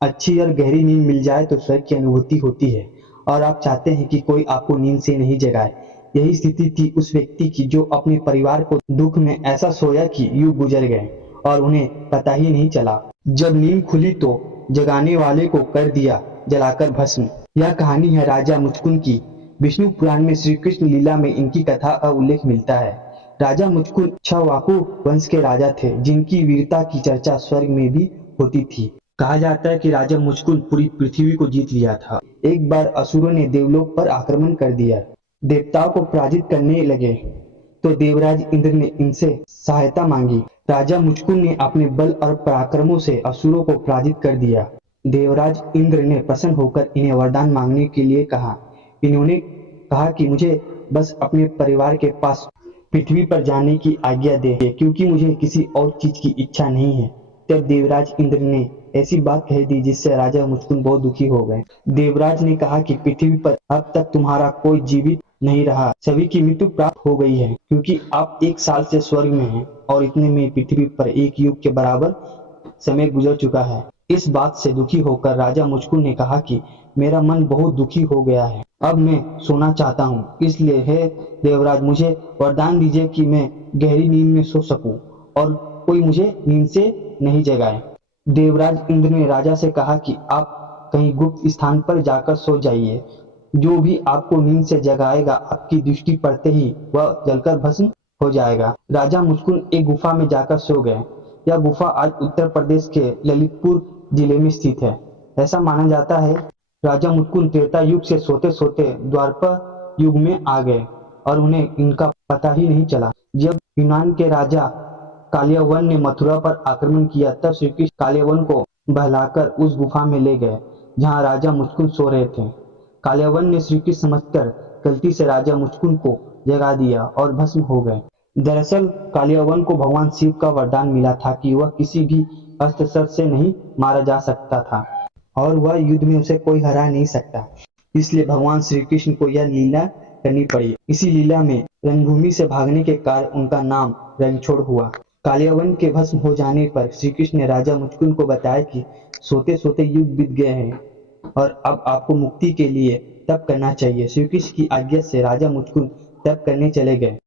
अच्छी और गहरी नींद मिल जाए तो स्वर्ग की अनुभूति होती है और आप चाहते हैं कि कोई आपको नींद से नहीं जगाए। यही स्थिति थी उस व्यक्ति की जो अपने परिवार को दुख में ऐसा सोया कि युग गुजर गए और उन्हें पता ही नहीं चला। जब नींद खुली तो जगाने वाले को कर दिया जलाकर भस्म। यह कहानी है राजा मुचकुंद की। विष्णु पुराण में श्री कृष्ण लीला में इनकी कथा का उल्लेख मिलता है। राजा मुचकुंद छवाकू वंश के राजा थे जिनकी वीरता की चर्चा स्वर्ग में भी होती थी। कहा जाता है कि राजा मुचकुंद पूरी पृथ्वी को जीत लिया था। एक बार असुरों ने देवलोक पर आक्रमण कर दिया। देवताओं को पराजित करने लगे तो देवराज इंद्र ने इनसे सहायता मांगी। राजा मुचकुंद ने अपने बल और पराक्रमों से असुरों को पराजित कर दिया। देवराज इंद्र ने प्रसन्न होकर इन्हें वरदान मांगने के लिए कहा। इन्होंने कहा कि मुझे बस अपने परिवार के पास पृथ्वी पर जाने की आज्ञा दे, क्योंकि मुझे किसी और चीज की इच्छा नहीं है। तब देवराज इंद्र ने ऐसी बात कह दी जिससे राजा मुचकुंद बहुत दुखी हो गए। देवराज ने कहा कि पृथ्वी पर अब तक तुम्हारा कोई जीवित नहीं रहा, सभी की मृत्यु प्राप्त हो गई है, क्योंकि आप 1 साल से स्वर्ग में हैं और इतने में पृथ्वी पर 1 युग के बराबर समय गुजर चुका है। इस बात से दुखी होकर राजा मुचकुंद ने कहा कि मेरा मन बहुत दुखी हो गया है, अब मैं सोना चाहता हूँ, इसलिए हे देवराज मुझे वरदान दीजिए कि मैं गहरी नींद में सो सकूं और कोई मुझे नींद से नहीं जगाए। देवराज इंद्र ने राजा से कहा कि आप कहीं गुप्त स्थान पर जाकर सो जाइए, जो भी आपको नींद से जगाएगा आपकी दृष्टि पड़ते ही वह जलकर भस्म हो जाएगा। राजा मुचकुंद एक गुफा में जाकर सो गए। यह गुफा आज उत्तर प्रदेश के ललितपुर जिले में स्थित है। ऐसा माना जाता है राजा मुचकुंद त्रेता युग से सोते सोते द्वापर युग में आ गए और उन्हें इनका पता ही नहीं चला। जब यूनान के राजा कालियावन ने मथुरा पर आक्रमण किया तब श्री कृष्ण कालियावन को बहलाकर उस गुफा में ले गए जहां राजा मुचकुंद सो रहे थे। कालियावन ने श्री कृष्ण समझकर गलती से राजा मुचकुंद को जगा दिया और भस्म हो गए। दरअसल कालियावन को भगवान शिव का वरदान मिला था कि वह किसी भी अस्त्र शस्त्र से नहीं मारा जा सकता था और वह युद्ध में उसे कोई हरा नहीं सकता। इसलिए भगवान श्री कृष्ण को यह लीला करनी पड़ी। इसी लीला में रणभूमि से भागने के कारण उनका नाम रणछोड़ हुआ। कालियावन के भस्म हो जाने पर श्री कृष्ण ने राजा मुचकुंद को बताया कि सोते सोते युग बीत गए हैं और अब आपको मुक्ति के लिए तप करना चाहिए। श्री कृष्ण की आज्ञा से राजा मुचकुंद तप करने चले गए।